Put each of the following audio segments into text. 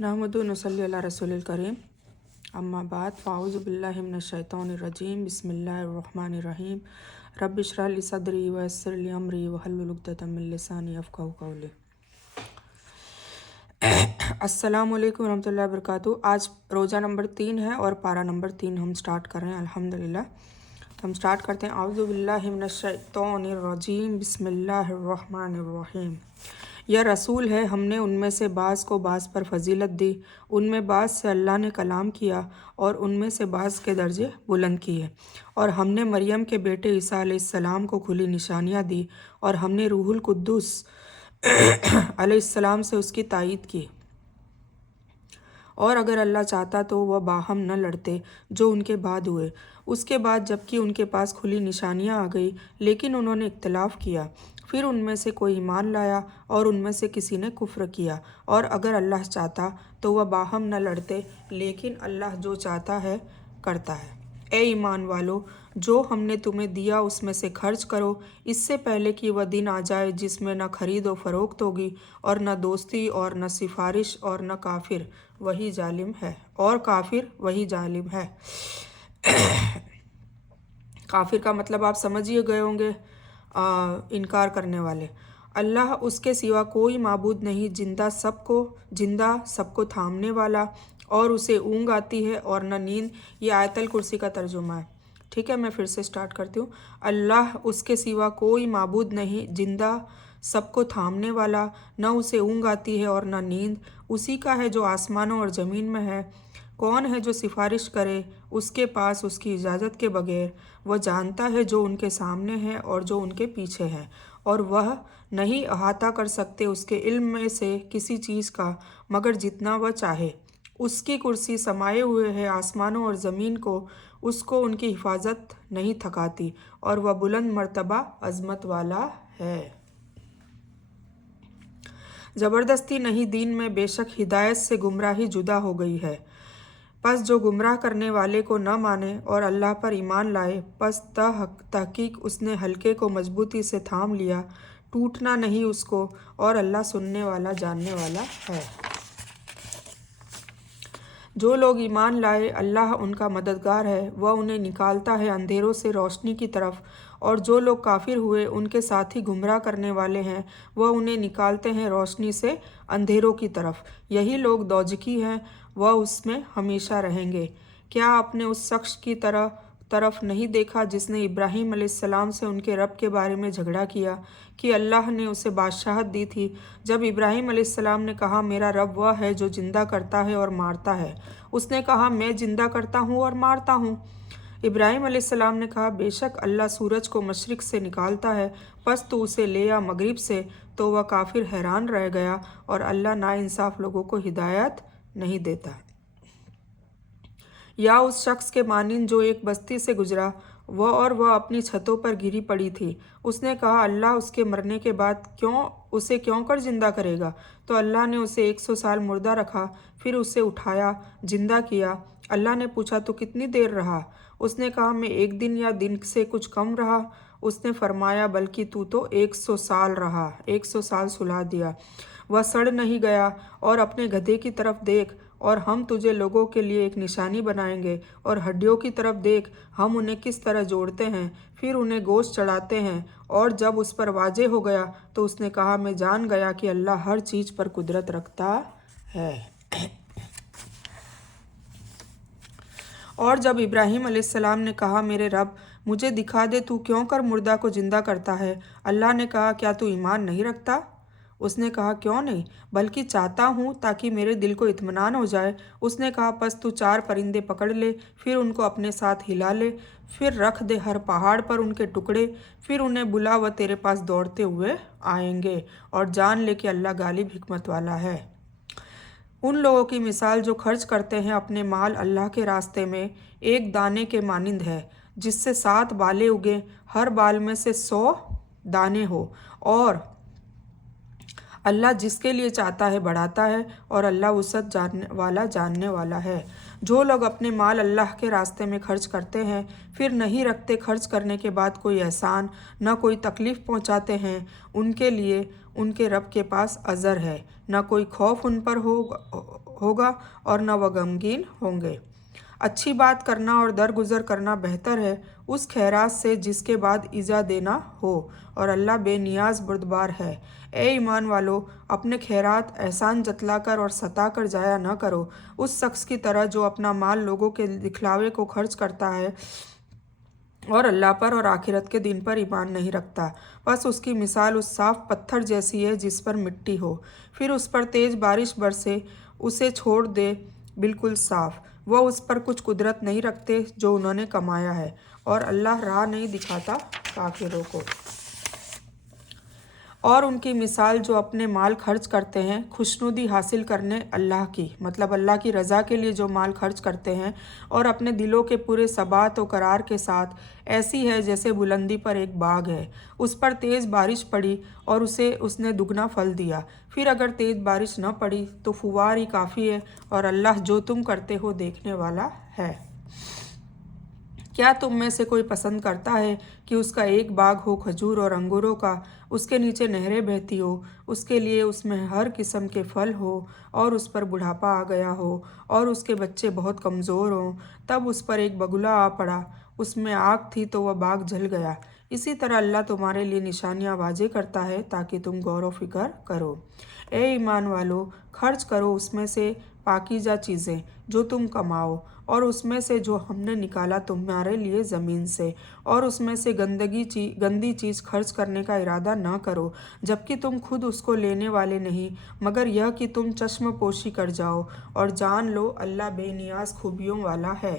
नहमदु नसल्ली अला रसूलिल करीम अम्मा बाद फ़ाऊज़ु बिल्लाहि मिनश शैतानिर रजीम बिस्मिल्लाहिर्रहमानिर्रहीम रब्बि इश्रह ली सदरी व यस्सिर ली अमरी वहल्लुल उक़दतम मिन लिसानी यफ़क़हू क़ौली। अस्सलामु अलैकुम रहमतुल्लाहि व बरकातुहू। आज रोज़ा नंबर 3 है और पारा नंबर 3 हम स्टार्ट कर रहे हैं अल्हम्दुलिल्लाह। तो हम स्टार्ट करते हैं औज़ु बिल्लाहि मिनश शैतानिर रजीम बिस्मिल्लाहिर्रहमानिर्रहीम। यह रसूल है, हमने उनमें से बाज़ को बाज़ पर फजीलत दी, उनमें बाज़ से अल्लाह ने कलाम किया और उनमें से बाज़ के दर्जे बुलंद किए। और हमने मरियम के बेटे ईसा अलैहिस्सलाम को खुली निशानियाँ दी और हमने रूहुल कुद्दूस अलैहिस्सलाम से उसकी तायीद की। और अगर अल्लाह चाहता तो वह बाहम न लड़ते जो उनके बाद हुए। उसके बाद जबकि उनके पास खुली निशानियाँ आ गई, लेकिन उन्होंने इख्तिलाफ़ किया। फिर उनमें से कोई ईमान लाया और उनमें से किसी ने कुफ्र किया। और अगर अल्लाह चाहता तो वह बाहम न लड़ते, लेकिन अल्लाह जो चाहता है करता है। ए ईमान वालो, जो हमने तुम्हें दिया उसमें से खर्च करो, इससे पहले कि वह दिन आ जाए जिसमें न खरीद व फरोख्त होगी और न दोस्ती और न सिफारिश और न काफिर वही जालिम है काफिर का मतलब आप समझ ही गए होंगे, इनकार करने वाले। अल्लाह उसके सिवा कोई माबूद नहीं, जिंदा सबको थामने वाला, और उसे ऊँग आती है और न नींद। ये आयतल कुर्सी का तर्जुमा है। ठीक है, मैं फिर से स्टार्ट करती हूँ। अल्लाह उसके सिवा कोई माबूद नहीं, जिंदा सबको थामने वाला, न उसे ऊँग आती है और न नींद। उसी का है जो आसमानों और ज़मीन में है। कौन है जो सिफारिश करे उसके पास उसकी इजाज़त के बगैर? वह जानता है जो उनके सामने है और जो उनके पीछे है, और वह नहीं अहाता कर सकते उसके इल्म में से किसी चीज़ का मगर जितना वह चाहे। उसकी कुर्सी समाये हुए है आसमानों और ज़मीन को, उसको उनकी हिफाजत नहीं थकाती, और वह बुलंद मर्तबा अज़मत वाला है। ज़बरदस्ती नहीं दीन में, बेशक हिदायत से गुमराही जुदा हो गई है। पस जो गुमराह करने वाले को न माने और अल्लाह पर ईमान लाए, पस तहकीक उसने हल्के को मजबूती से थाम लिया, टूटना नहीं उसको, और अल्लाह सुनने वाला जानने वाला है। जो लोग ईमान लाए, अल्लाह उनका मददगार है, वह उन्हें निकालता है अंधेरों से रोशनी की तरफ। और जो लोग काफिर हुए, उनके साथी गुमराह करने वाले हैं, वह उन्हें निकालते हैं रोशनी से अंधेरों की तरफ। यही लोग दोजखी हैं, वह उसमें हमेशा रहेंगे। क्या आपने उस शख्स की तरफ नहीं देखा जिसने इब्राहीम अलैहिस्सलाम से उनके रब के बारे में झगड़ा किया कि अल्लाह ने उसे बादशाहत दी थी? जब इब्राहीम अलैहिस्सलाम ने कहा, मेरा रब वह है जो जिंदा करता है और मारता है, उसने कहा, मैं जिंदा करता हूँ और मारता हूँ। इब्राहीम अलैहिस्सलाम ने कहा, बेशक अल्लाह सूरज को मशरिक से निकालता है, पस तो उसे ले आ मगरिब से। तो वह काफिर हैरान रह गया, और अल्लाह नाइंसाफ लोगों को हिदायत नहीं देता। या उस शख्स के मानिंद जो एक बस्ती से गुजरा, वह अपनी छतों पर गिरी पड़ी थी। उसने कहा, अल्लाह उसके मरने के बाद उसे क्यों कर जिंदा करेगा? तो अल्लाह ने उसे 100 साल मुर्दा रखा, फिर उसे उठाया, जिंदा किया। अल्लाह ने पूछा, तो कितनी देर रहा? उसने कहा, मैं 1 दिन या दिन से कुछ कम रहा। उसने फरमाया, बल्कि तू तो 100 साल रहा, 100 साल सुला दिया। वह सड़ नहीं गया। और अपने गधे की तरफ देख, और हम तुझे लोगों के लिए एक निशानी बनाएंगे। और हड्डियों की तरफ देख, हम उन्हें किस तरह जोड़ते हैं, फिर उन्हें गोश्त चढ़ाते हैं। और जब उस पर वाजे हो गया तो उसने कहा, मैं जान गया कि अल्लाह हर चीज़ पर कुदरत रखता है। और जब इब्राहीम अलैहिस्सलाम ने कहा, मेरे रब, मुझे दिखा दे तू क्यों कर मुर्दा को जिंदा करता है? अल्लाह ने कहा, क्या तू ईमान नहीं रखता? उसने कहा, क्यों नहीं, बल्कि चाहता हूँ ताकि मेरे दिल को इत्मीनान हो जाए। उसने कहा, बस तू 4 परिंदे पकड़ ले, फिर उनको अपने साथ हिला ले, फिर रख दे हर पहाड़ पर उनके टुकड़े, फिर उन्हें बुला, वह तेरे पास दौड़ते हुए आएंगे। और जान ले कि अल्लाह गालिब हिकमत वाला है। उन लोगों की मिसाल जो खर्च करते हैं अपने माल अल्लाह के रास्ते में, एक दाने के मानिंद है जिससे 7 बालें उगे, हर बाल में से 100 दाने हो। और अल्लाह जिसके लिए चाहता है बढ़ाता है, और अल्लाह वसअत जानने वाला है। जो लोग अपने माल अल्लाह के रास्ते में खर्च करते हैं, फिर नहीं रखते खर्च करने के बाद कोई एहसान, न कोई तकलीफ़ पहुंचाते हैं, उनके लिए उनके रब के पास अज़र है, न कोई खौफ उन पर होगा और न वह गमगीन होंगे। अच्छी बात करना और दरगुजर करना बेहतर है उस खैरात से जिसके बाद इजा देना हो, और अल्लाह बेनियाज बुर्दबार है। ए ईमान वालो, अपने खैरात एहसान जतलाकर और सताकर जाया न करो उस शख्स की तरह जो अपना माल लोगों के दिखलावे को खर्च करता है और अल्लाह पर और आखिरत के दिन पर ईमान नहीं रखता। बस उसकी मिसाल उस साफ पत्थर जैसी है जिस पर मिट्टी हो, फिर उस पर तेज बारिश बरसे, उसे छोड़ दे बिल्कुल साफ। वह उस पर कुछ कुदरत नहीं रखते जो उन्होंने कमाया है, और अल्लाह राह नहीं दिखाता काफिरों को। और उनकी मिसाल जो अपने माल खर्च करते हैं खुशनुदी हासिल करने अल्लाह की, मतलब अल्लाह की रज़ा के लिए जो माल खर्च करते हैं और अपने दिलों के पूरे सबात और करार के साथ, ऐसी है जैसे बुलंदी पर एक बाग है, उस पर तेज़ बारिश पड़ी और उसने दुगना फल दिया। फिर अगर तेज़ बारिश न पड़ी तो फुवार ही काफ़ी है, और अल्लाह जो तुम करते हो देखने वाला है। क्या तुम में से कोई पसंद करता है कि उसका एक बाग हो खजूर और अंगूरों का, उसके नीचे नहरें बहती हो, उसके लिए उसमें हर किस्म के फल हो, और उस पर बुढ़ापा आ गया हो और उसके बच्चे बहुत कमज़ोर हों, तब उस पर एक बगुला आ पड़ा, उसमें आग थी तो वह बाग जल गया। इसी तरह अल्लाह तुम्हारे लिए निशानियां वाजे करता है ताकि तुम गौर व फिक्र करो। ए ईमान वालो, खर्च करो उसमें से पाकीज़ा चीज़ें जो तुम कमाओ, और उसमें से जो हमने निकाला तुम्हारे लिए ज़मीन से, और उसमें से गंदी चीज़ खर्च करने का इरादा न करो जबकि तुम खुद उसको लेने वाले नहीं, मगर यह कि तुम चश्म पोशी कर जाओ, और जान लो अल्लाह बेनियाज खूबियों वाला है।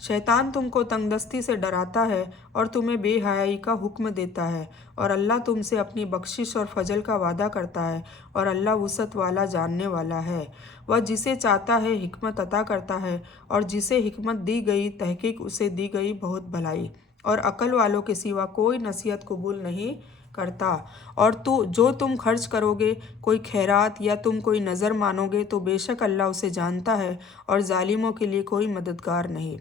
शैतान तुमको तंगदस्ती से डराता है और तुम्हें बेहयाई का हुक्म देता है, और अल्लाह तुमसे अपनी बख्शिश और फजल का वादा करता है, और अल्लाह वुसअत वाला जानने वाला है। वह जिसे चाहता है हिकमत अता करता है, और जिसे हिकमत दी गई तहकीक उसे दी गई बहुत भलाई, और अकल वालों के सिवा कोई नसीहत कबूल नहीं करता। और जो तुम खर्च करोगे कोई खैरात या तुम कोई नज़र मानोगे तो बेशक अल्लाह उसे जानता है, और जालिमों के लिए कोई मददगार नहीं।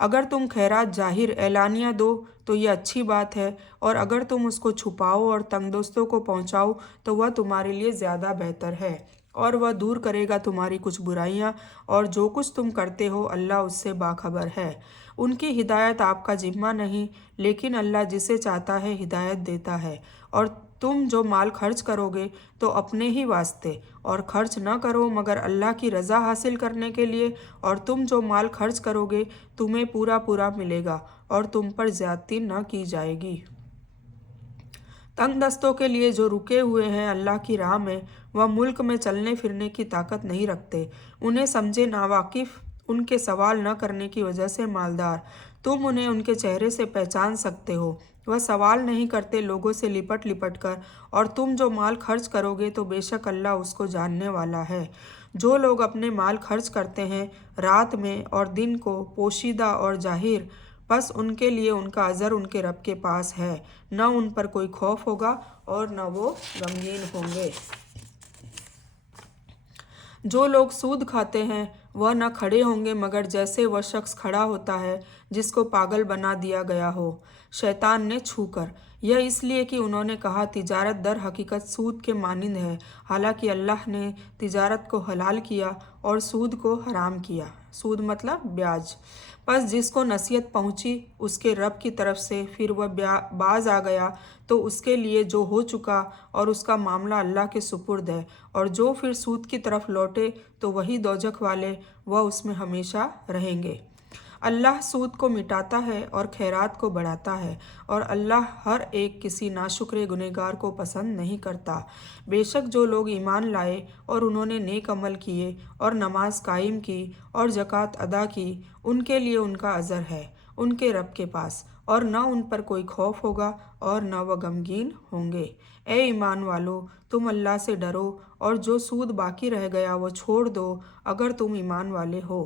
अगर तुम खैरात जाहिर एलानिया दो तो यह अच्छी बात है, और अगर तुम उसको छुपाओ और तंगदोस्तों को पहुंचाओ तो वह तुम्हारे लिए ज़्यादा बेहतर है, और वह दूर करेगा तुम्हारी कुछ बुराइयां, और जो कुछ तुम करते हो अल्लाह उससे बाखबर है। उनकी हिदायत आपका जिम्मा नहीं, लेकिन अल्लाह जिसे चाहता है हिदायत देता है। और तुम जो माल खर्च करोगे तो अपने ही वास्ते, और खर्च न करो मगर अल्लाह की रज़ा हासिल करने के लिए, और तुम जो माल खर्च करोगे तुम्हें पूरा पूरा मिलेगा, और तुम पर ज्यादती न की जाएगी। तंग दस्तों के लिए जो रुके हुए हैं अल्लाह की राह में, वह मुल्क में चलने फिरने की ताकत नहीं रखते। उन्हें समझे नावाकिफ, उनके सवाल न करने की वजह से मालदार, तुम उन्हें उनके चेहरे से पहचान सकते हो। वह सवाल नहीं करते लोगों से लिपट लिपट कर, और तुम जो माल खर्च करोगे तो बेशक अल्लाह उसको जानने वाला है। जो लोग अपने माल खर्च करते हैं रात में और दिन को, पोशीदा और जाहिर, बस उनके लिए उनका अजर उनके रब के पास है, न उन पर कोई खौफ होगा और न वो गमगीन होंगे। जो लोग सूद खाते हैं वह न खड़े होंगे मगर जैसे वह शख्स खड़ा होता है जिसको पागल बना दिया गया हो शैतान ने छूकर। यह इसलिए कि उन्होंने कहा तिजारत दर हकीकत सूद के मानिंद है, हालांकि अल्लाह ने तिजारत को हलाल किया और सूद को हराम किया। सूद मतलब ब्याज। बस जिसको नसीहत पहुंची उसके रब की तरफ से, फिर वह बाज आ गया तो उसके लिए जो हो चुका और उसका मामला अल्लाह के सुपुर्द है, और जो फिर सूद की तरफ लौटे तो वही दोजख वाले, वह उसमें हमेशा रहेंगे। अल्लाह सूद को मिटाता है और खैरात को बढ़ाता है, और अल्लाह हर एक किसी नाशुक्र गुनहगार को पसंद नहीं करता। बेशक जो लोग ईमान लाए और उन्होंने नेक अमल किए और नमाज कायम की और ज़कात अदा की, उनके लिए उनका अजर है उनके रब के पास, और न उन पर कोई खौफ होगा और न वह गमगीन होंगे। ए ईमान वालो, तुम अल्लाह से डरो और जो सूद बाकी रह गया वो छोड़ दो अगर तुम ईमान वाले हो।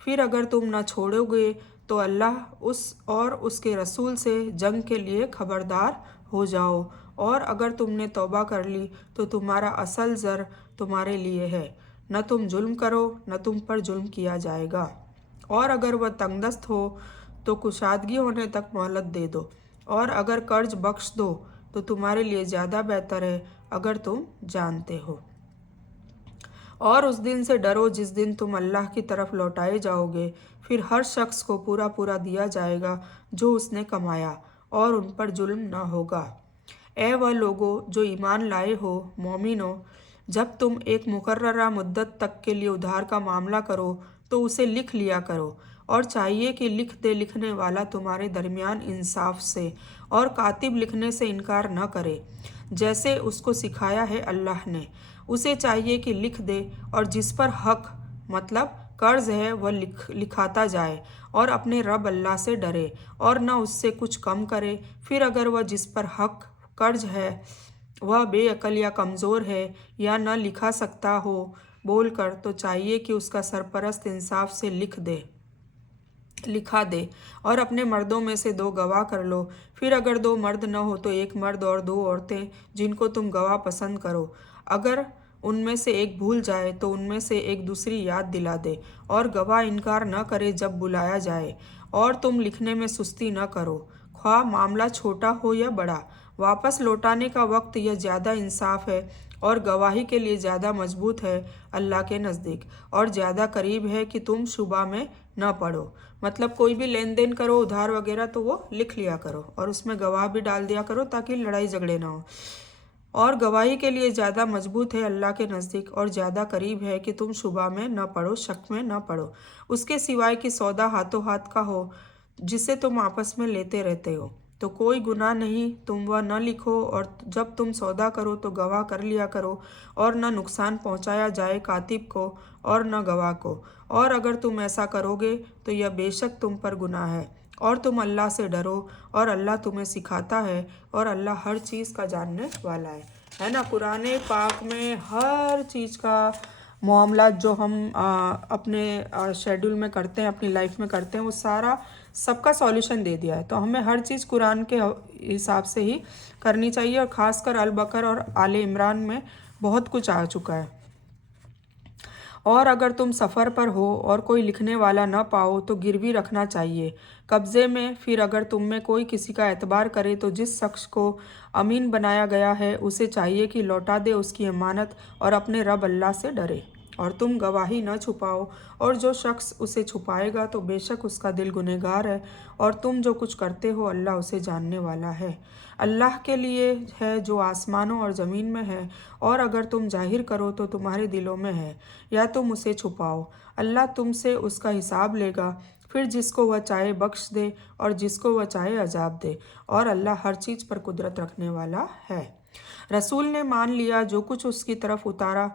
फिर अगर तुम न छोड़ोगे तो अल्लाह उस और उसके रसूल से जंग के लिए खबरदार हो जाओ, और अगर तुमने तौबा कर ली तो तुम्हारा असल ज़र तुम्हारे लिए है, न तुम जुल्म करो न तुम पर जुल्म किया जाएगा। और अगर वह तंगदस्त हो तो कुशादगी होने तक मोहलत दे दो, और अगर कर्ज बख्श दो तो तुम्हारे लिए ज़्यादा बेहतर है अगर तुम जानते हो। اور اس دن سے ڈرو جس دن تم اللہ کی طرف لوٹائے جاؤ گے، پھر ہر شخص کو پورا پورا دیا جائے گا جو اس نے کمایا، اور ان پر ظلم نہ ہوگا۔ اے وہ لوگو جو ایمان لائے ہو، مومنو، جب تم ایک مقررہ مدت تک کے لیے ادھار کا معاملہ کرو تو اسے لکھ لیا کرو، اور چاہیے کہ لکھ دے لکھنے والا تمہارے درمیان انصاف سے، اور کاتب لکھنے سے انکار نہ کرے جیسے اس کو سکھایا ہے اللہ نے۔ اسے چاہیے کہ لکھ دے، اور جس پر حق مطلب قرض ہے وہ لکھاتا جائے، اور اپنے رب اللہ سے ڈرے اور نہ اس سے کچھ کم کرے۔ پھر اگر وہ جس پر حق قرض ہے وہ بے عقل یا کمزور ہے یا نہ لکھا سکتا ہو بول کر، تو چاہیے کہ اس کا سرپرست انصاف سے لکھا دے، اور اپنے مردوں میں سے 2 گواہ کر لو۔ پھر اگر 2 مرد نہ ہو تو 1 مرد اور 2 عورتیں جن کو تم گواہ پسند کرو۔ اگر ان میں سے ایک بھول جائے تو ان میں سے ایک دوسری یاد دلا دے، اور گواہ انکار نہ کرے جب بلایا جائے۔ اور تم لکھنے میں سستی نہ کرو، خواہ معاملہ چھوٹا ہو یا بڑا۔ واپس لوٹانے کا وقت یہ زیادہ انصاف ہے اور گواہی کے لیے زیادہ مضبوط ہے اللہ کے نزدیک، اور زیادہ قریب ہے کہ تم شبہ میں نہ پڑو۔ مطلب کوئی بھی لین دین کرو ادھار وغیرہ تو وہ لکھ لیا کرو، اور اس میں گواہ بھی ڈال دیا کرو تاکہ لڑائی جھگڑے نہ ہو۔ اور گواہی کے لیے زیادہ مضبوط ہے اللہ کے نزدیک، اور زیادہ قریب ہے کہ تم شبہ میں نہ پڑو، شک میں نہ پڑو، اس کے سوائے کہ سودا ہاتھوں ہاتھ کا ہو جسے تم آپس میں لیتے رہتے ہو، تو کوئی گناہ نہیں تم وہ نہ لکھو۔ اور جب تم سودا کرو تو گواہ کر لیا کرو، اور نہ نقصان پہنچایا جائے کاتب کو اور نہ گواہ کو، اور اگر تم ایسا کرو گے تو یہ بے شک تم پر گناہ ہے۔ اور تم اللہ سے ڈرو، اور اللہ تمہیں سکھاتا ہے، اور اللہ ہر چیز کا جاننے والا ہے نا۔ قرآن پاک میں ہر چیز کا معاملات جو ہم اپنے شیڈول میں کرتے ہیں، اپنی لائف میں کرتے ہیں، وہ سارا سب کا سولیوشن دے دیا ہے، تو ہمیں ہر چیز قرآن کے حساب سے ہی کرنی چاہیے، اور خاص کر البقرہ اور آل عمران میں بہت کچھ آ چکا ہے۔ اور اگر تم سفر پر ہو اور کوئی لکھنے والا نہ پاؤ تو گروی رکھنا چاہیے قبضے میں۔ پھر اگر تم میں کوئی کسی کا اعتبار کرے تو جس شخص کو امین بنایا گیا ہے اسے چاہیے کہ لوٹا دے اس کی امانت، اور اپنے رب اللہ سے ڈرے۔ اور تم گواہی نہ چھپاؤ، اور جو شخص اسے چھپائے گا تو بے شک اس کا دل گنہگار ہے، اور تم جو کچھ کرتے ہو اللہ اسے جاننے والا ہے۔ اللہ کے لیے ہے جو آسمانوں اور زمین میں ہے، اور اگر تم ظاہر کرو تو تمہارے دلوں میں ہے، یا تم اسے چھپاؤ، اللہ تم سے اس کا حساب لے گا۔ پھر جس کو وہ چاہے بخش دے اور جس کو وہ چاہے عذاب دے، اور اللہ ہر چیز پر قدرت رکھنے والا ہے۔ رسول نے مان لیا جو کچھ اس کی طرف اترا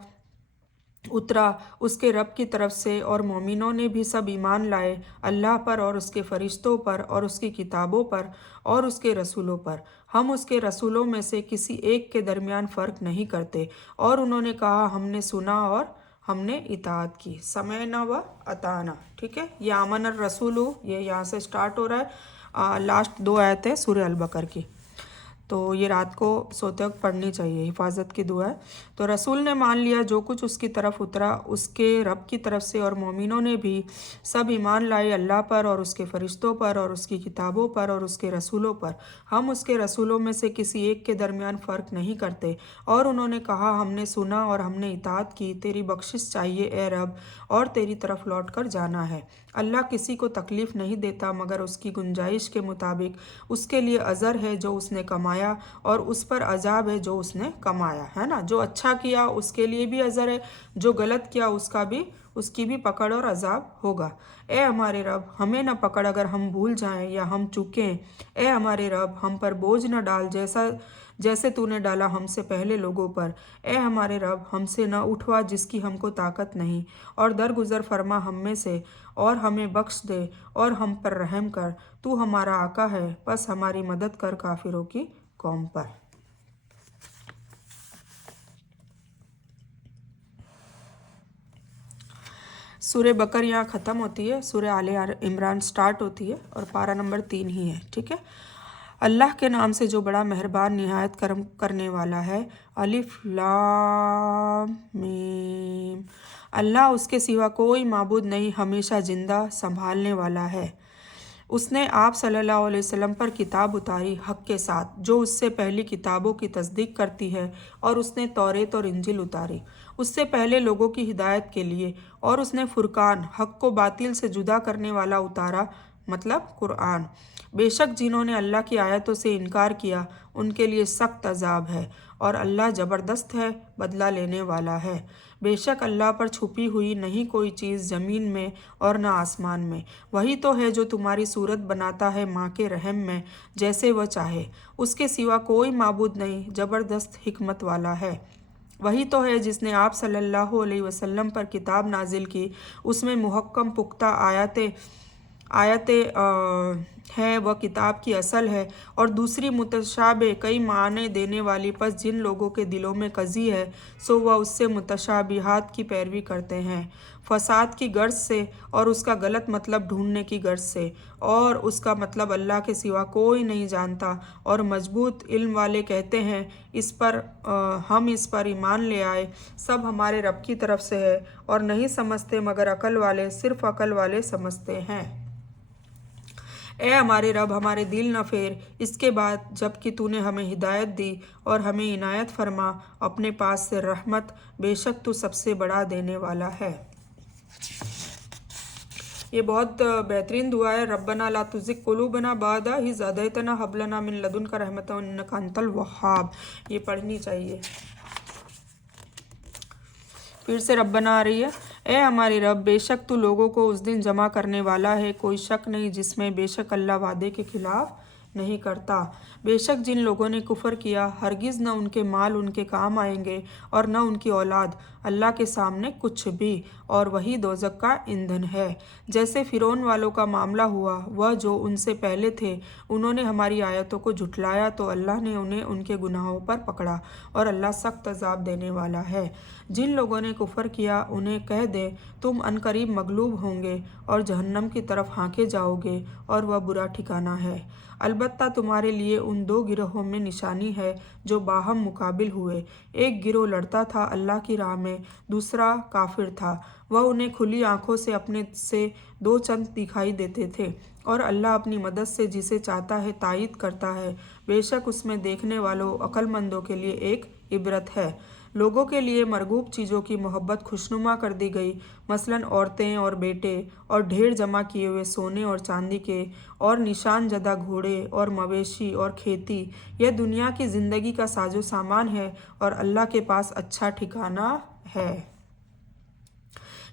اس کے رب کی طرف سے، اور مومنوں نے بھی سب ایمان لائے اللہ پر اور اس کے فرشتوں پر اور اس کی کتابوں پر اور اس کے رسولوں پر۔ ہم اس کے رسولوں میں سے کسی ایک کے درمیان فرق نہیں کرتے، اور انہوں نے کہا ہم نے سنا اور ہم نے اطاعت کی، سمعنا و اطعنا۔ ٹھیک ہے، یہ آمن الرسول، یہ یہاں سے سٹارٹ ہو رہا ہے، لاسٹ 2 آیتیں سورہ البقرہ کی، تو یہ رات کو سوتے وقت پڑھنی چاہیے، حفاظت کی دعا ہے۔ تو رسول نے مان لیا جو کچھ اس کی طرف اترا اس کے رب کی طرف سے، اور مومنوں نے بھی سب ایمان لائے اللہ پر اور اس کے فرشتوں پر اور اس کی کتابوں پر اور اس کے رسولوں پر۔ ہم اس کے رسولوں میں سے کسی ایک کے درمیان فرق نہیں کرتے، اور انہوں نے کہا ہم نے سنا اور ہم نے اطاعت کی، تیری بخشش چاہیے اے رب، اور تیری طرف لوٹ کر جانا ہے۔ اللہ کسی کو تکلیف نہیں دیتا مگر اس کی گنجائش کے مطابق، اس کے لیے اجر ہے جو اس نے کمایا اور اس پر عذاب ہے جو اس نے کمایا، ہے نا۔ جو اچھا کیا اس کے لیے بھی اجر ہے، جو غلط کیا اس کی بھی پکڑ اور عذاب ہوگا۔ اے ہمارے رب ہمیں نہ پکڑ اگر ہم بھول جائیں یا ہم چوکیں، اے ہمارے رب ہم پر بوجھ نہ ڈال جیسے تو نے ڈالا ہم سے پہلے لوگوں پر۔ اے ہمارے رب ہم سے نہ اٹھوا جس کی ہم کو طاقت نہیں، اور درگزر فرما ہم میں سے اور ہمیں بخش دے اور ہم پر رحم کر، تو ہمارا آقا ہے، بس ہماری مدد کر کافروں کی قوم پر۔ سورہ بقرہ یہاں ختم ہوتی ہے، سورہ آل عمران سٹارٹ ہوتی ہے، اور پارہ نمبر 3 ہی ہے۔ ٹھیک ہے، اللہ کے نام سے جو بڑا مہربان نہایت کرم کرنے والا ہے۔ الف لام میم، اللہ اس کے سوا کوئی معبود نہیں، ہمیشہ زندہ سنبھالنے والا ہے۔ उसने आप सल्लल्लाहु अलैहि वसल्लम पर किताब उतारी हक़ के साथ जो उससे पहली किताबों की तस्दीक करती है, और उसने तौरेत और इंजिल उतारी उससे पहले लोगों की हिदायत के लिए, और उसने फुरकान हक़ को बातिल से जुदा करने वाला उतारा, मतलब कुरान। बेशक जिन्होंने अल्लाह की आयतों से इनकार किया उनके लिए सख्त अजाब है, और अल्लाह ज़बरदस्त है, बदला लेने वाला है। बेशक अल्लाह पर छुपी हुई नहीं कोई चीज़ ज़मीन में और न आसमान में। वही तो है जो तुम्हारी सूरत बनाता है माँ के रहम में जैसे वह चाहे। उसके सिवा कोई माबूद नहीं, ज़बरदस्त हिकमत वाला है। वही तो है जिसने आप सल्लल्लाहु अलैहि वसल्लम पर किताब नाजिल की, उसमें मुहक्कम पुख्ता आयतें है, वह किताब की असल है, और दूसरी मुतशाबे कई माने देने वाली। पस जिन लोगों के दिलों में कज़ी है सो वह उससे मुतशाबिहात की पैरवी करते हैं, फसाद की गर्ज से और उसका गलत मतलब ढूंढने की गर्ज से, और उसका मतलब अल्लाह के सिवा कोई नहीं जानता। और मजबूत इल्म वाले कहते हैं हम इस पर ईमान ले आए, सब हमारे रब की तरफ से है, और नहीं समझते मगर अकल वाले, सिर्फ अकल वाले समझते हैं। ए हमारे रब, हमारे दिल न फेर इसके बाद जबकि तूने हमें हिदायत दी, और हमें इनायत फरमा अपने पास से रहमत, बेशक तू सबसे बड़ा देने वाला है। ये बहुत बेहतरीन दुआ है। रब्बना ला तुज़िग़ क़ुलूबना बादा इज़ हदैतना हब लना मिन लदुनका रहमतन इन्नका अंतल वहाब। ये पढ़नी चाहिए। फिर से रब्बना आ रही है। ए हमारे रब, बेशक तू लोगों को उस दिन जमा करने वाला है, कोई शक नहीं जिसमें, बेशक अल्लाह वादे के खिलाफ नहीं करता। बेशक जिन लोगों ने कुफर किया हरगिज़ न उनके माल उनके काम आएंगे और न उनकी औलाद अल्लाह के सामने कुछ भी, और वही दोज़ख का ईंधन है। जैसे फ़िरौन वालों का मामला हुआ, वह जो उनसे पहले थे उन्होंने हमारी आयतों को झुठलाया तो अल्लाह ने उन्हें उनके गुनाहों पर पकड़ा, और अल्लाह सख्त अजाब देने वाला है। जिन लोगों ने कुफर किया उन्हें कह दे तुम अनकरीब मगलूब होंगे और जहन्नम की तरफ हाँके जाओगे, और वह बुरा ठिकाना है। अलबत्ता तुम्हारे लिए उन दो गिरोहों में निशानी है जो बाहम मुकाबिल हुए। एक गिरोह लड़ता था अल्लाह की राह में, दूसरा काफिर था। वह उन्हें खुली आंखों से अपने से दो चंद दिखाई देते थे, और अल्लाह अपनी मदद से जिसे चाहता है तायीद करता है। बेशक उसमें देखने वालों अक्लमंदों के लिए एक इबरत है। लोगों के लिए मरगूब चीज़ों की मोहब्बत खुशनुमा कर दी गई, मसलन औरतें और बेटे, और ढेर जमा किए हुए सोने और चांदी के, और निशान जदा घोड़े और मवेशी और खेती। यह दुनिया की ज़िंदगी का साजो सामान है, और अल्लाह के पास अच्छा ठिकाना है।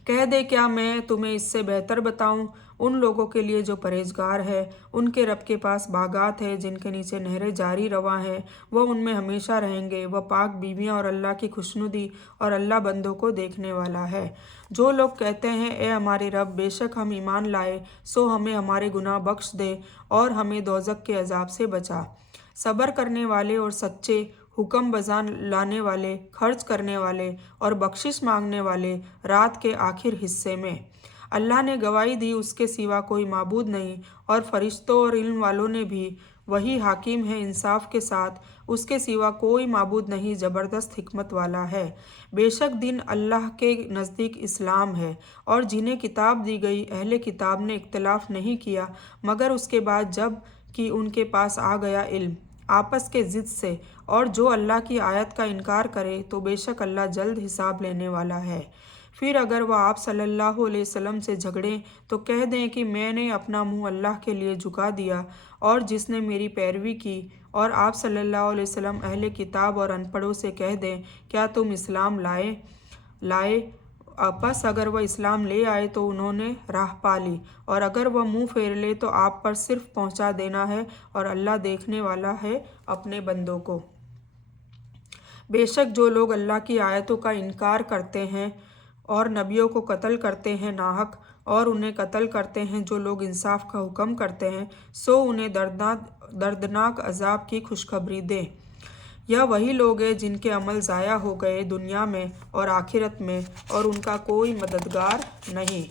कह दे क्या मैं तुम्हें इससे बेहतर बताऊं? उन लोगों के लिए जो परहेजगार है, उनके रब के पास बागात है जिनके नीचे नहरें जारी रवां हैं, वह उनमें हमेशा रहेंगे। वह पाक बीवियां और अल्लाह की खुशनुदी, और अल्लाह बंदों को देखने वाला है। जो लोग कहते हैं ए हमारे रब, बेशक हम ईमान लाए, सो हमें हमारे गुनाह बख्श दे और हमें दोज़ख के अजाब से बचा। सब्र करने वाले और सच्चे, हुक्म बजान लाने वाले, खर्च करने वाले और बख्शिश मांगने वाले रात के आखिर हिस्से में। अल्लाह ने गवाही दी उसके सिवा कोई माबूद नहीं, और फरिश्तों और इल्म वालों ने भी। वही हाकिम है इंसाफ के साथ, उसके सिवा कोई माबूद नहीं, ज़बरदस्त हिकमत वाला है। बेशक दिन अल्लाह के नज़दीक इस्लाम है, और जिन्हें किताब दी गई अहले किताब ने इख्तिलाफ नहीं किया मगर उसके बाद जब कि उनके पास आ गया इल्म आपस के ज़िद से। और जो अल्लाह की आयत का इनकार करे तो बेशक अल्लाह जल्द हिसाब लेने वाला है। फिर अगर वह आप सल्लल्लाहु अलैहि वसल्लम से झगड़ें तो कह दें कि मैंने अपना मुंह अल्लाह के लिए झुका दिया, और जिसने मेरी पैरवी की। और आप सल्लल्लाहु अलैहि वसल्लम अहले किताब और अनपढ़ों से कह दें क्या तुम इस्लाम लाए? बस अगर वह इस्लाम ले आए तो उन्होंने राह पा ली, और अगर वह मुंह फेर ले तो आप पर सिर्फ पहुंचा देना है, और अल्लाह देखने वाला है अपने बंदों को। बेशक जो लोग अल्लाह की आयतों का इनकार करते हैं और नबियों को कत्ल करते हैं नाहक, और उन्हें कत्ल करते हैं जो लोग इंसाफ का हुक्म करते हैं, सो उन्हें दर्दनाक अजाब की खुशखबरी दें। यह वही लोग हैं जिनके अमल ज़ाया हो गए दुनिया में और आखिरत में, और उनका कोई मददगार नहीं।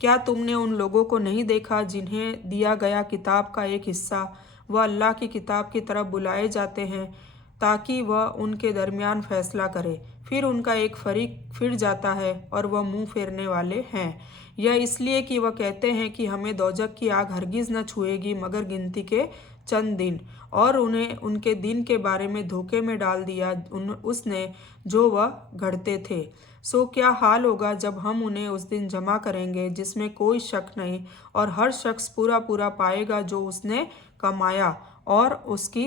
क्या तुमने उन लोगों को नहीं देखा जिन्हें दिया गया किताब का एक हिस्सा वह अल्लाह की किताब की तरफ बुलाए जाते हैं ताकि वह उनके दरमियान फैसला करे? फिर उनका एक फरीक फिर जाता है और वह मुंह फेरने वाले हैं। यह इसलिए कि वह कहते हैं कि हमें दोजख की आग हरगिज़ न छुएगी मगर गिनती के चंद दिन, और उन्हें उनके दिन के बारे में धोखे में डाल दिया उसने जो वह गढ़ते थे। सो क्या हाल होगा जब हम उन्हें उस दिन जमा करेंगे जिसमें कोई शक नहीं, और हर शख्स पूरा पूरा पाएगा जो उसने कमाया, और उसकी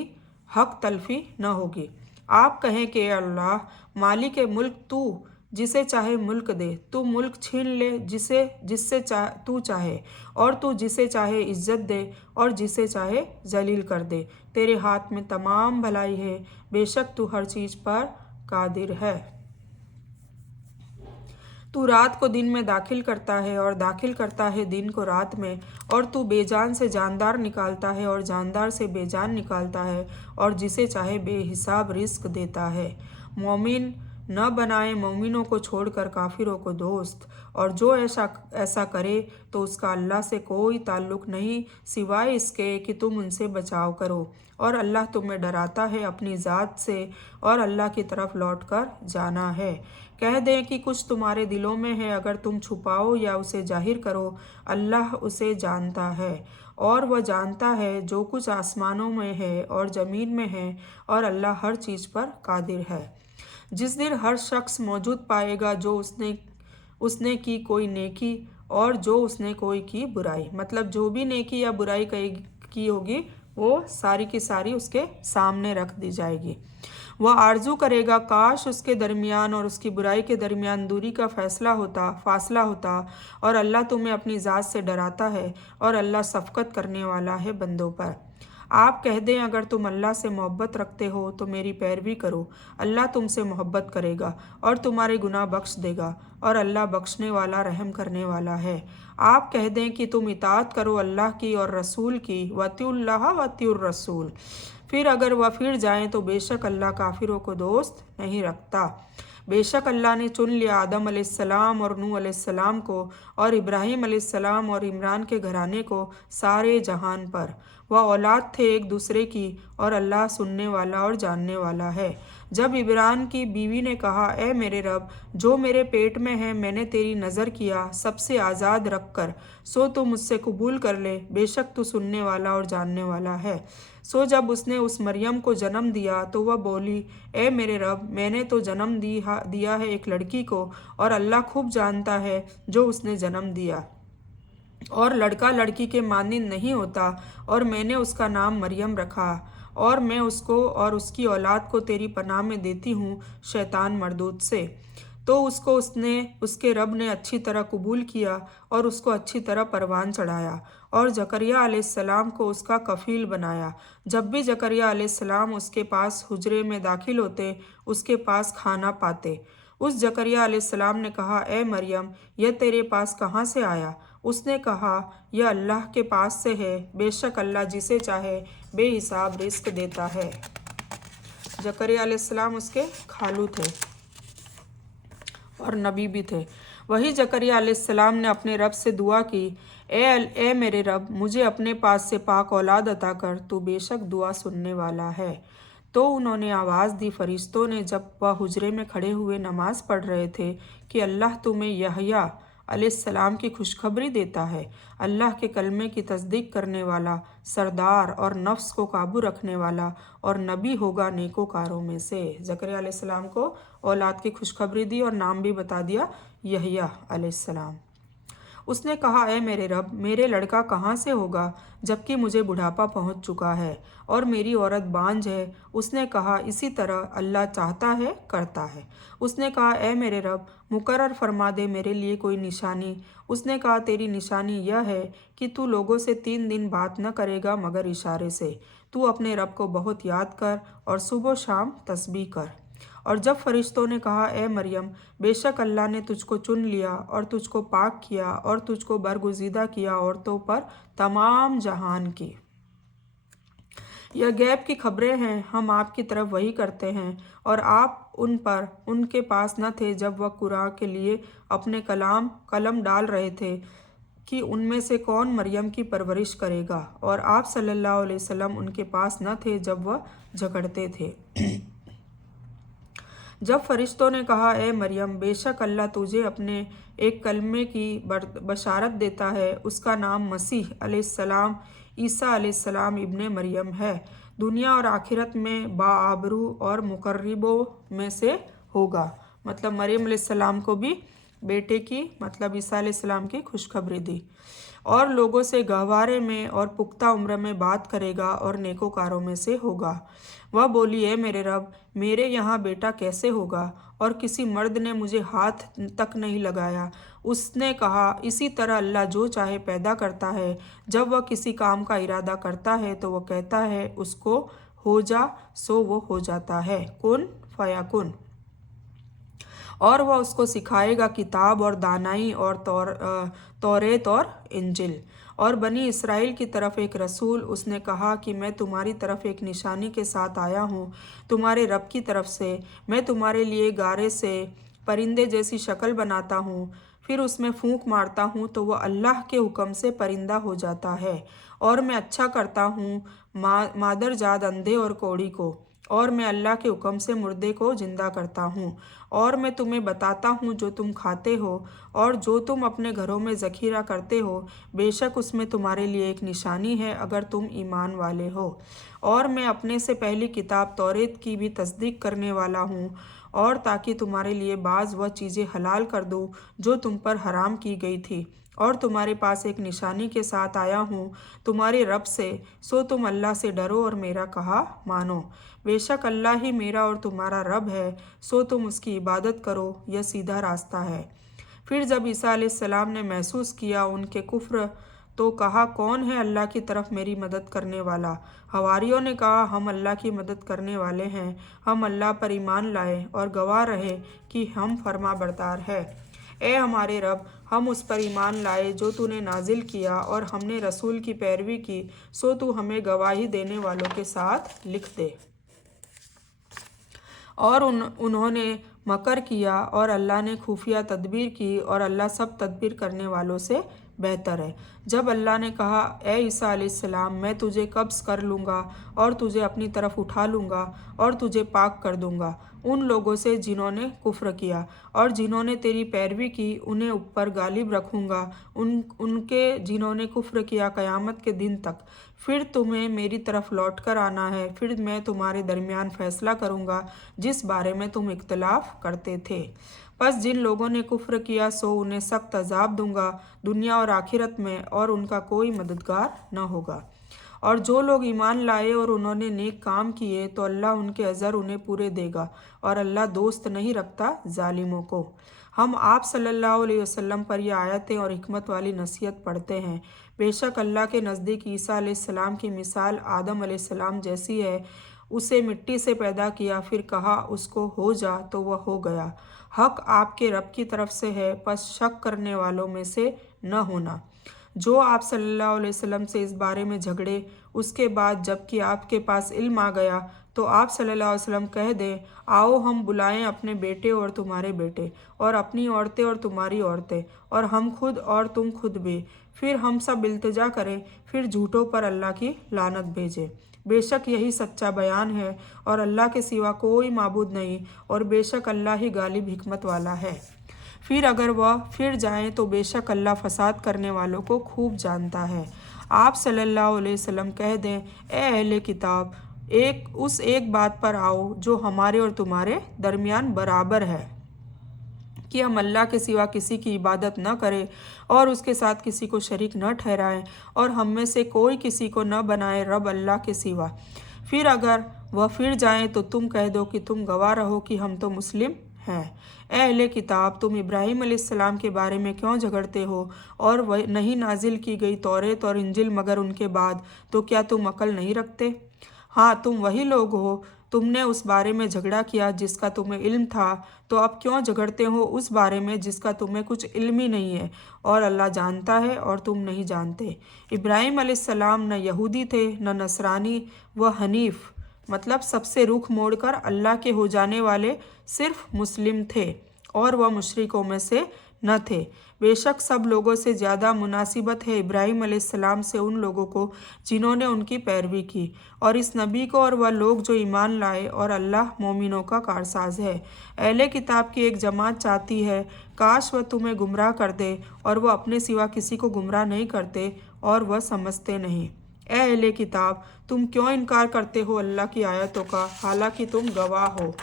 हक तलफी न होगी। आप कहें कि अल्लाह मालिक मुल्क, तू जिसे चाहे मुल्क दे, तू मुल्क छीन ले जिससे तू चाहे, और तू जिसे चाहे इज्जत दे और जिसे चाहे जलील कर दे। तेरे हाथ में तमाम भलाई है, बेशक तू हर चीज़ पर कादिर है। तू रात को दिन में दाखिल करता है और दाखिल करता है दिन को रात में, और तू बेजान से जानदार निकालता है और जानदार से बेजान निकालता है, और जिसे चाहे बेहिसाब रिस्क देता है। मोमिन न बनाए मोमिनों को छोड़कर काफिरों को दोस्त, और जो ऐसा करे तो उसका अल्लाह से कोई ताल्लुक नहीं सिवाय इसके कि तुम उनसे बचाव करो, और अल्लाह तुम्हें डराता है अपनी ज़ात से, और अल्लाह की तरफ लौट कर जाना है। कह दें कि कुछ तुम्हारे दिलों में है, अगर तुम छुपाओ या उसे जाहिर करो, अल्लाह उसे जानता है, और वह जानता है जो कुछ आसमानों में है और ज़मीन में है, और अल्लाह हर चीज़ पर कादिर है। जिस दिन हर शख्स मौजूद पाएगा जो उसने की कोई नेकी और जो उसने कोई की बुराई, मतलब जो भी नेकी या बुराई की होगी वो सारी की सारी उसके सामने रख दी जाएगी। वह आरजू करेगा काश उसके दरमियान और उसकी बुराई के दरमियान दूरी का फासला होता, और अल्लाह तुम्हें अपनी ज़ात से डराता है, और अल्लाह शफ़क़त करने वाला है बंदों पर। आप कह दें अगर तुम अल्लाह से मोहब्बत रखते हो तो मेरी पैरवी करो, अल्लाह तुमसे मोहब्बत करेगा और तुम्हारे गुनाह बख्श देगा, और अल्लाह बख्शने वाला रहम करने वाला है। आप कह दें कि तुम इताअत करो अल्लाह की और रसूल की, वतिउल्लाह वतिउर रसूल। फिर अगर वह फिर जाएं तो बेशक अल्लाह काफिरों को दोस्त नहीं रखता। बेशक अल्लाह ने चुन लिया आदम अलैहिस्सलाम और नूह अलैहिस्सलाम को और इब्राहीम अलैहिस्सलाम और इमरान के घराने को सारे जहान पर। वह औलाद थे एक दूसरे की, और अल्लाह सुनने वाला और जानने वाला है। जब इमरान की बीवी ने कहा, ए मेरे रब, जो मेरे पेट में है मैंने तेरी नज़र किया सबसे आज़ाद रख कर, सो तू मुझसे कबूल कर ले, बेशक तू सुनने वाला और जानने वाला है। सो जब उसने उस मरियम को जन्म दिया तो वह बोली, ए मेरे रब, मैंने तो जन्म दिया है एक लड़की को, और अल्लाह खूब जानता है जो उसने जन्म दिया, और लड़का लड़की के मानिंद नहीं होता, और मैंने उसका नाम मरियम रखा, और मैं उसको और उसकी औलाद को तेरी पनाह में देती हूँ शैतान मरदूद से। तो उसको उसके रब ने अच्छी तरह कबूल किया और उसको अच्छी तरह परवान चढ़ाया, और जकरिया अलैहिस्सलाम को उसका कफील बनाया। जब भी जकरिया अलैहिस्सलाम उसके पास हुजरे में दाखिल होते, उसके पास खाना पाते। उस जकरिया अलैहिस्सलाम ने कहा, ए मरियम, यह तेरे पास कहाँ से आया? उसने कहा, यह अल्लाह के पास से है, बेशक अल्लाह जिसे चाहे बेहिसाब रिस्क देता है। जकरिया अलैहिस्सलाम उसके खालू थे और नबी भी थे। वही जकरिया अलैहिस्सलाम ने अपने रब से दुआ की, ए मेरे रब, मुझे अपने पास से पाक औलाद अता कर, तू बेशक दुआ सुनने वाला है। तो उन्होंने आवाज़ दी फरिश्तों ने जब वह हुजरे में खड़े हुए नमाज पढ़ रहे थे कि अल्लाह तुम्हें यहया अलैहिस्सलाम की खुशखबरी देता है, अल्लाह के कलमे की तस्दीक करने वाला, सरदार और नफ्स को काबू रखने वाला, और नबी होगा नेकोकारों में से। जकरिया अलैहिस्सलाम को औलाद की खुशखबरी दी और नाम भी बता दिया, यहया अलैहिस्सलाम। उसने कहा, ए मेरे रब, मेरे लड़का कहाँ से होगा जबकि मुझे बुढ़ापा पहुँच चुका है और मेरी औरत बांझ है। उसने कहा, इसी तरह अल्लाह चाहता है करता है। उसने कहा, ए मेरे रब, मुकर्रर फरमा दे मेरे लिए कोई निशानी। उसने कहा, तेरी निशानी यह है कि तू लोगों से 3 दिन बात न करेगा मगर इशारे से। तू अपने रब को बहुत याद कर और सुबह शाम तस्बीह कर। और जब फरिश्तों ने कहा, ए मरियम, बेशक अल्लाह ने तुझको चुन लिया और तुझको पाक किया और तुझको बरगुज़ीदा किया औरतों पर तमाम जहान की। यह गैब की खबरें हैं, हम आपकी तरफ वही करते हैं, और आप उनके पास न थे जब वह कुरान के लिए अपने कलम डाल रहे थे कि उनमें से कौन मरियम की परवरिश करेगा, और आप सल्लल्लाहु अलैहि वसल्लम उनके पास न थे जब वह झगड़ते थे। जब फरिश्तों ने कहा, ए मरियम, बेशक अल्लाह तुझे अपने एक कलमे की बशारत देता है, उसका नाम मसीह अलैहिस्सलाम ईसा अलैहिस्सलाम इब्ने मरियम है, दुनिया और आखिरत में बाआबरू और मुकर्रबों में से होगा। मतलब मरियम अलैहिस्सलाम को भी बेटे की मतलब ईसा अलैहिस्सलाम की खुशखबरी दी। और लोगों से गहवारे में और पुख्ता उम्र में बात करेगा और नेकोकारों में से होगा। वह बोली, ए मेरे रब, मेरे यहाँ बेटा कैसे होगा और किसी मर्द ने मुझे हाथ तक नहीं लगाया। उसने कहा, इसी तरह अल्लाह जो चाहे पैदा करता है। जब वह किसी काम का इरादा करता है तो वह कहता है उसको हो जा, सो वो हो जाता है, कुन फयाकुन। और वह उसको सिखाएगा किताब और दानाई और तौरेत और इंजिल। और बनी इसराइल की तरफ एक रसूल, उसने कहा कि मैं तुम्हारी तरफ एक निशानी के साथ आया हूँ तुम्हारे रब की तरफ से। मैं तुम्हारे लिए गारे से परिंदे जैसी शक्ल बनाता हूँ, फिर उसमें फूंक मारता हूँ तो वह अल्लाह के हुक्म से परिंदा हो जाता है। और मैं अच्छा करता हूँ मादरजाद अंधे और कोढ़ी को, और मैं अल्लाह के हुक्म से मुर्दे को जिंदा करता हूँ। और मैं तुम्हें बताता हूँ जो तुम खाते हो और जो तुम अपने घरों में ज़खीरा करते हो, बेशक उसमें तुम्हारे लिए एक निशानी है अगर तुम ईमान वाले हो। और मैं अपने से पहली किताब तौरेत की भी तस्दीक करने वाला हूँ, और ताकि तुम्हारे लिए बाज़ वह चीज़ें हलाल कर दूँ जो तुम पर हराम की गई थी। और तुम्हारे पास एक निशानी के साथ आया हूँ तुम्हारे रब से, सो तुम अल्लाह से डरो और मेरा कहा मानो। बेशक अल्लाह ही मेरा और तुम्हारा रब है, सो तुम उसकी इबादत करो, यह सीधा रास्ता है। फिर जब ईसा अलैहिस्सलाम ने महसूस किया उनके कुफ्र, तो कहा, कौन है अल्लाह की तरफ मेरी मदद करने वाला। हवारियों ने कहा, हम अल्लाह की मदद करने वाले हैं। हम अल्लाह पर ईमान लाए और गवाह रहे कि हम फर्मा बरदार है। ए हमारे रब, हम उस पर ईमान लाए जो तूने नाजिल किया और हमने रसूल की पैरवी की, सो तू हमें गवाही देने वालों के साथ लिख दे। और उन्होंने मकर किया और अल्लाह ने खुफिया तदबीर की, और अल्लाह सब तदबीर करने वालों से बेहतर है। जब अल्लाह ने कहा, ए ईसा अलैहिस्सलाम, मैं तुझे कब्ज़ कर लूँगा और तुझे अपनी तरफ उठा लूँगा और तुझे पाक कर दूँगा उन लोगों से जिन्होंने कुफ्र किया, और जिन्होंने तेरी पैरवी की उन्हें ऊपर गालिब रखूँगा उनके जिन्होंने कुफ्र किया क़यामत के दिन तक। फिर तुम्हें मेरी तरफ लौट कर आना है, फिर मैं तुम्हारे दरमियान फ़ैसला करूँगा जिस बारे में तुम इख्तलाफ करते थे। बस जिन लोगों ने कुफ्र किया सो उन्हें सख्त अजाब दूंगा दुनिया और आखिरत में, और उनका कोई मददगार न होगा। और जो लोग ईमान लाए और उन्होंने नेक काम किए तो अल्लाह उनके अज़र उन्हें पूरे देगा, और अल्लाह दोस्त नहीं रखता जालिमों को। हम आप सल्लल्लाहु अलैहि वसल्लम पर यह आयतें और हिकमत वाली नसीहत पढ़ते हैं। बेशक अल्लाह के नज़दीक ईसा अलैहिस्सलाम की मिसाल आदम अलैहिस्सलाम जैसी है। उसे मिट्टी से पैदा किया, फिर कहा उसको हो जा, तो वह हो गया। हक आपके रब की तरफ से है, बस शक करने वालों में से न होना। जो आप सल्लल्लाहु अलैहि वसल्लम से इस बारे में झगड़े, उसके बाद जबकि आपके पास इल्म आ गया तो आप सल्लल्लाहु अलैहि वसल्लम कह दें, आओ हम बुलाएं अपने बेटे और तुम्हारे बेटे, और अपनी औरतें और तुम्हारी औरतें, और हम खुद और तुम खुद भी, फिर हम सब इल्तिजा करें, फिर झूठों पर अल्लाह की लानत भेजें। बेशक यही सच्चा बयान है और अल्लाह के सिवा कोई माबूद नहीं, और बेशक अल्लाह ही गालिब हिकमत वाला है। फिर अगर वह फिर जाएं तो बेशक अल्लाह फसाद करने वालों को खूब जानता है। आप सल्लल्लाहु अलैहि वसल्लम कह दें, ए अहले किताब, उस एक बात पर आओ जो हमारे और तुम्हारे दरमियान बराबर है कि हम अल्लाह के सिवा किसी की इबादत न करें और उसके साथ किसी को शरीक न ठहराएं, और हम में से कोई किसी को न बनाए रब अल्लाह के सिवा। फिर अगर वह फिर जाएं तो तुम कह दो कि तुम गवाह रहो कि हम तो मुस्लिम हैं। ए अहले किताब, तुम इब्राहीम अलैहिस्सलाम के बारे में क्यों झगड़ते हो, और वह नहीं नाजिल की गई तौरेत और इंजिल मगर उनके बाद, तो क्या तुम अकल नहीं रखते? हाँ, तुम वही लोग हो। तुमने उस बारे में झगड़ा किया जिसका तुम्हें इल्म था, तो अब क्यों झगड़ते हो उस बारे में जिसका तुम्हें कुछ इल्म ही नहीं है, और अल्लाह जानता है और तुम नहीं जानते। इब्राहीम अलैहिस्सलाम न यहूदी थे न नसरानी, वह हनीफ मतलब सबसे रुख मोड़कर अल्लाह के हो जाने वाले सिर्फ मुस्लिम थे, और वह मुशरिकों में से न थे। बेशक सब लोगों से ज़्यादा मुनासिबत है इब्राहीम अलैहिस्सलाम से उन लोगों को जिन्होंने उनकी पैरवी की, और इस नबी को और वह लोग जो ईमान लाए, और अल्लाह मोमिनों का कारसाज है। अहले किताब की एक जमात चाहती है काश वह तुम्हें गुमराह कर दे, और वह अपने सिवा किसी को गुमराह नहीं करते और वह समझते नहीं। ए अहले किताब, तुम क्यों इनकार करते हो अल्लाह की आयतों का, हालांकि तुम गवाह हो।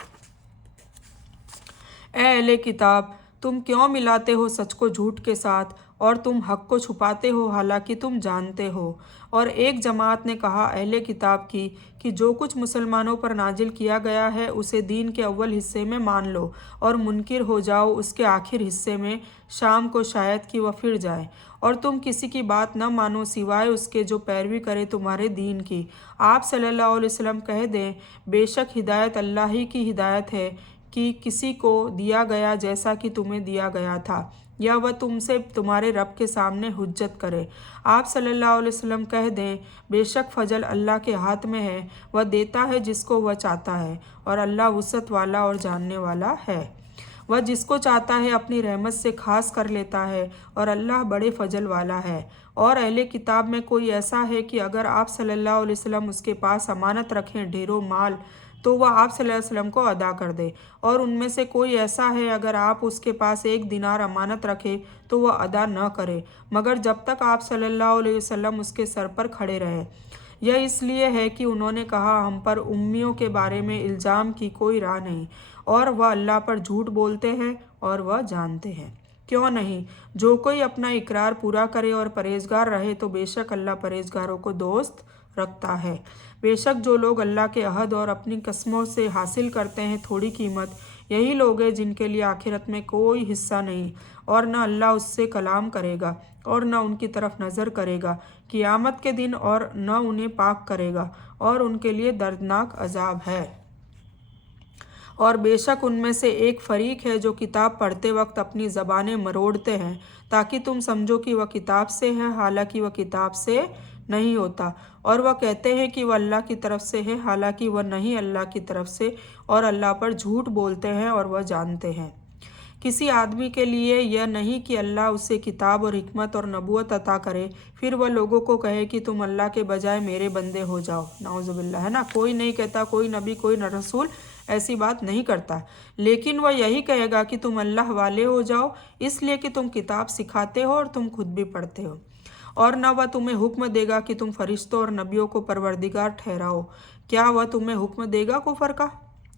ए अहले किताब, तुम क्यों मिलाते हो सच को झूठ के साथ, और तुम हक को छुपाते हो हालांकि तुम जानते हो। और एक जमात ने कहा अहले किताब की कि जो कुछ मुसलमानों पर नाजिल किया गया है उसे दीन के अव्वल हिस्से में मान लो, और मुनकिर हो जाओ उसके आखिर हिस्से में, शाम को शायद कि वह फिर जाए। और तुम किसी की बात न मानो सिवाय उसके जो पैरवी करे तुम्हारे दीन की। आप सल्लल्लाहु अलैहि वसल्लम कह दें, बेशक हिदायत अल्लाह ही की हिदायत है कि किसी को दिया गया जैसा कि तुम्हें दिया गया था, या वह तुमसे तुम्हारे रब के सामने हुज्जत करे। आप सल्लल्लाहु अलैहि वसल्लम कह दें, बेशक फजल अल्लाह के हाथ में है, वह देता है जिसको वह चाहता है, और अल्लाह वुसअत वाला और जानने वाला है। वह जिसको चाहता है अपनी रहमत से खास कर लेता है, और अल्लाह बड़े फजल वाला है। और अहले किताब में कोई ऐसा है कि अगर आप सल्लल्लाहु अलैहि वसल्लम उसके पास अमानत रखें ढेरों माल, तो वह आप सल्लल्लाहु अलैहि वसल्लम को अदा कर दे। और उनमें से कोई ऐसा है अगर आप उसके पास 1 दिनार अमानत रखें तो वह अदा न करे, मगर जब तक आप सल्लल्लाहु अलैहि वसल्लम उसके सर पर खड़े रहें। यह इसलिए है कि उन्होंने कहा हम पर उम्मियों के बारे में इल्ज़ाम की कोई राह नहीं, और वह अल्लाह पर झूठ बोलते हैं और वह जानते हैं। क्यों नहीं, जो कोई अपना इकरार पूरा करे और परहेजगार रहे तो बेशक अल्लाह परहेजगारों को दोस्त रखता है। बेशक जो लोग अल्लाह के अहद और अपनी कस्मों से हासिल करते हैं थोड़ी कीमत, यही लोग हैं जिनके लिए आखिरत में कोई हिस्सा नहीं, और न अल्लाह उससे कलाम करेगा और न उनकी तरफ नज़र करेगा क़ियामत के दिन, और न उन्हें पाक करेगा, और उनके लिए दर्दनाक अजाब है। और बेशक उनमें से एक फ़रीक है जो किताब पढ़ते वक्त अपनी ज़बानें मरोड़ते हैं ताकि तुम समझो कि वह किताब से है, हालांकि वह किताब से नहीं होता। और वह कहते हैं कि वह अल्लाह की तरफ से है, हालांकि वह नहीं अल्लाह की तरफ से, और अल्लाह पर झूठ बोलते हैं और वह जानते हैं। किसी आदमी के लिए यह नहीं कि अल्लाह उसे किताब और हिकमत और नबूवत अता करे, फिर वह लोगों को कहे कि तुम अल्लाह के बजाय मेरे बंदे हो जाओ। नाउज़ुबिल्लाह, है ना। कोई नहीं कहता, कोई नबी कोई रसूल ऐसी बात नहीं करता, लेकिन वह यही कहेगा कि तुम अल्लाह वाले हो जाओ, इसलिए कि तुम किताब सिखाते हो और तुम खुद भी पढ़ते हो। और न वह तुम्हें हुक्म देगा कि तुम फरिश्तों और नबियों को परवरदिगार ठहराओ। क्या वह तुम्हें हुक्म देगा कुफर का,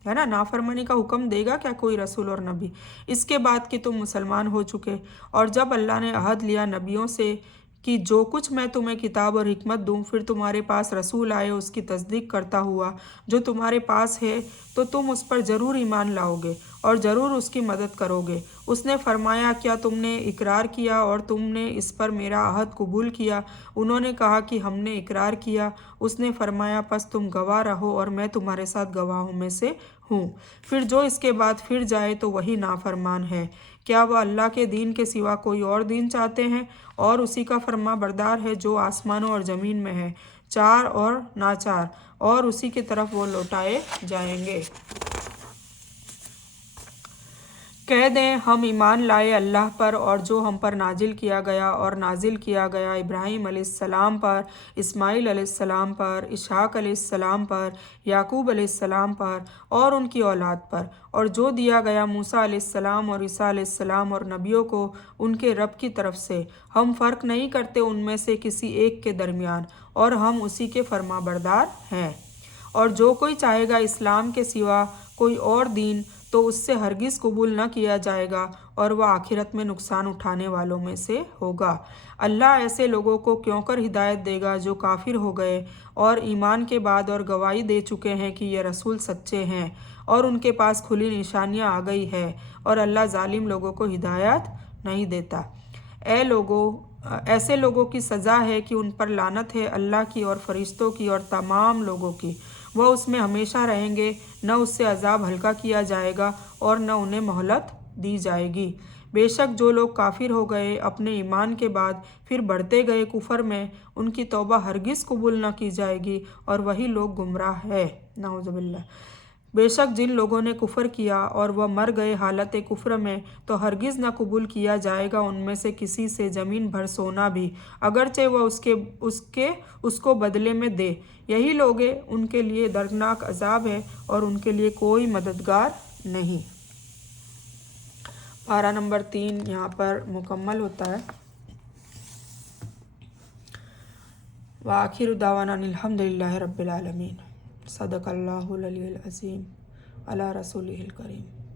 है ना, नाफरमानी का हुक्म देगा क्या कोई रसूल और नबी, इसके बाद कि तुम मुसलमान हो चुके। और जब अल्लाह ने अहद लिया नबियों से कि जो कुछ मैं तुम्हें किताब और हिकमत दूं, फिर तुम्हारे पास रसूल आए उसकी तस्दीक करता हुआ जो तुम्हारे पास है, तो तुम उस पर ज़रूर ईमान लाओगे और ज़रूर उसकी मदद करोगे। उसने फरमाया, क्या तुमने इकरार किया और तुमने इस पर मेरा अहद कबूल किया? उन्होंने कहा कि हमने इकरार किया। उसने फरमाया, पस तुम गवाह रहो और मैं तुम्हारे साथ गवाहों में से हूँ। फिर जो इसके बाद फिर जाए तो वही नाफरमान है। क्या वह अल्लाह के दीन के सिवा कोई और दीन चाहते हैं? और उसी का फर्मा बरदार है जो आसमानों और ज़मीन में है, चार और नाचार, और उसी की तरफ वो लौटाए जाएंगे। कह दें, हम ईमान लाए अल्लाह पर और जो हम पर नाजिल किया गया, और नाजिल किया गया इब्राहीम अलैहिस्सलाम पर, इस्माईल अलैहिस्सलाम पर, इसहाक अलैहिस्सलाम पर, याकूब अलैहिस्सलाम पर और उनकी औलाद पर, और जो दिया गया मूसा अलैहिस्सलाम और ईसा अलैहिस्सलाम और नबियों को उनके रब की तरफ से। हम फ़र्क नहीं करते उनमें से किसी एक के दरमियान, और हम उसी के फरमाबरदार हैं। और जो कोई चाहेगा इस्लाम के सिवा कोई और दीन, तो उससे हरगिज़ कबूल न किया जाएगा, और वह आखिरत में नुकसान उठाने वालों में से होगा। अल्लाह ऐसे लोगों को क्यों कर हिदायत देगा जो काफिर हो गए और ईमान के बाद और गवाही दे चुके हैं कि ये रसूल सच्चे हैं, और उनके पास खुली निशानियां आ गई है, और अल्लाह जालिम लोगों को हिदायत नहीं देता। ऐसे लोगों की सज़ा है कि उन पर लानत है अल्लाह की और फरिश्तों की और तमाम लोगों की। वह उसमें हमेशा रहेंगे, न उससे अजाब हल्का किया जाएगा और न उन्हें मोहलत दी जाएगी। बेशक जो लोग काफिर हो गए अपने ईमान के बाद फिर बढ़ते गए कुफर में, उनकी तौबा हरगिज़ कबूल न की जाएगी, और वही लोग गुमराह है। नाउज़ुबिल्लाह। بے شک جن لوگوں نے کفر کیا اور وہ مر گئے حالت کفر میں تو ہرگز نہ قبول کیا جائے گا ان میں سے کسی سے زمین بھر سونا بھی، اگرچہ وہ اس کو بدلے میں دے۔ یہی لوگ ہیں، ان کے لیے دردناک عذاب ہے اور ان کے لیے کوئی مددگار نہیں۔ پارہ نمبر 3 یہاں پر مکمل ہوتا ہے۔ وآخر دعوانا الحمد للہ رب العالمین۔ صدق اللہ العلی العظیم علی رسولہ الکریم۔